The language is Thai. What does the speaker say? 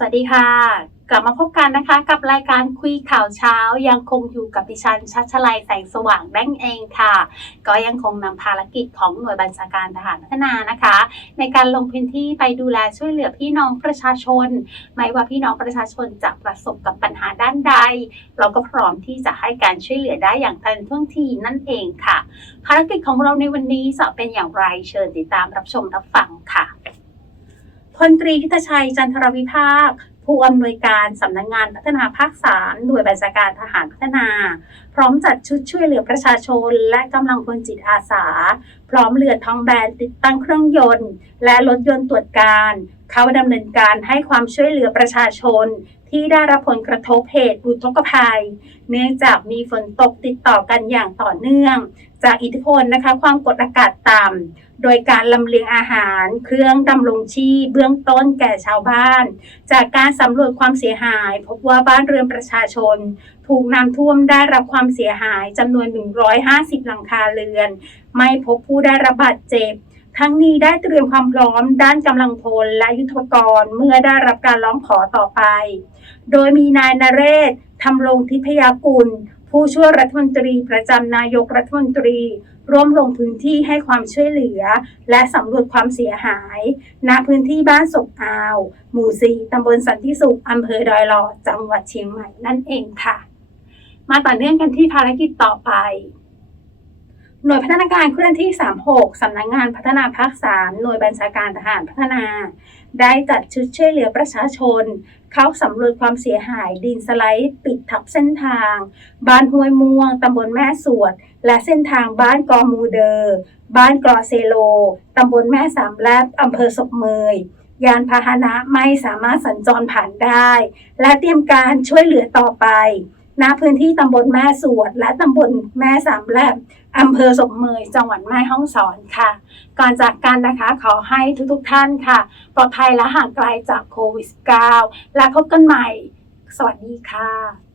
สวัสดีค่ะ กลับมาพบกันนะคะ กับรายการคุยข่าวเช้ายังคงอยู่กับดิฉันชัชลัยแสงสว่างแบงเองค่ะ ก็ยังคงนำภารกิจของหน่วยบัญชาการทหารพัฒนานะคะ ในการลงพื้นที่ไปดูแลช่วยเหลือพี่น้องประชาชน ไม่ว่าพี่น้องประชาชนจะประสบกับปัญหาด้านใด เราก็พร้อมที่จะให้การช่วยเหลือได้อย่างทันท่วงทีนั่นเองค่ะ ภารกิจของเราในวันนี้จะเป็นอย่างไรเชิญติดตามรับชมรับฟังค่ะ พลตรีทิตชัยจันทรวิภาค ผู้อำนวยการสำนักงงานพัฒนาภาคสามหน่วยบัญชาการทหารพัฒนา พร้อมจัดชุดช่วยเหลือประชาชน และกำลังพลจิตอาสา พร้อมเรือท้องแบนติดตั้งเครื่องยนต์ และรถยนต์ตรวจการ เข้าดำเนินการให้ความช่วยเหลือประชาชน ที่ได้รับผลกระทบเหตุอุทกภัย เนื่องจากมีฝนตกติดต่อกันอย่างต่อเนื่อง จากอิทธิพลนะคะความกดอากาศต่ำโดยการลำเลียงอาหาร เครื่องดำรงชีพเบื้องต้นแก่ชาวบ้าน จากการสำรวจความเสียหาย พบว่าบ้านเรือนประชาชน ถูกน้ำท่วมได้รับความเสียหายจำนวน 150 หลังคาเรือน ไม่พบผู้ได้รับบาดเจ็บ ทั้งนี้ได้เตรียมความพร้อมด้านกำลังพลและยุทธปกรณ์เมื่อได้รับการร้องขอต่อไป โดยมีนายนเรศทำรงทิพยากุล ผู้ช่วยรัฐมนตรีประจำนายกรัฐมนตรี ร่วมลงพื้นที่ให้ความช่วยเหลือ และสำรวจความเสียหาย ณพื้นที่บ้านศกอาว หมู่สี่ตำบลสันติสุขอำเภอดอยหล่อจังหวัดเชียงใหม่นั่นเองค่ะ มาต่อเนื่องกันที่ภารกิจต่อไป หน่วยพัฒนาการเคลื่อนที่ 36 สำนักงงานพัฒนาภาค 3 หน่วยบัญชาการทหารพัฒนา ได้จัดชุดช่วยเหลือประชาชน เข้าสำรวจความเสียหายดินสไลด์ปิดทับเส้นทาง บ้านห้วยม่วง ตำบลแม่สวด และเส้นทางบ้านกอมูเดอร์ บ้านกรอเซโล ตำบลแม่สามแลบอำเภอศพเมยยานพาหนะไม่สามารถสัญจรผ่านได้ และเตรียมการช่วยเหลือต่อไป ณพื้นที่ตำบลแม่สวด และตำบลแม่สามแลบอำเภอสมเมยจังหวัดแม่ฮ่องสอนค่ะ ก่อนจากกันนะคะขอให้ทุกๆท่านค่ะ ปลอดภัยและห่างไกลจากโควิด -19 และพบกันใหม่ สวัสดีค่ะ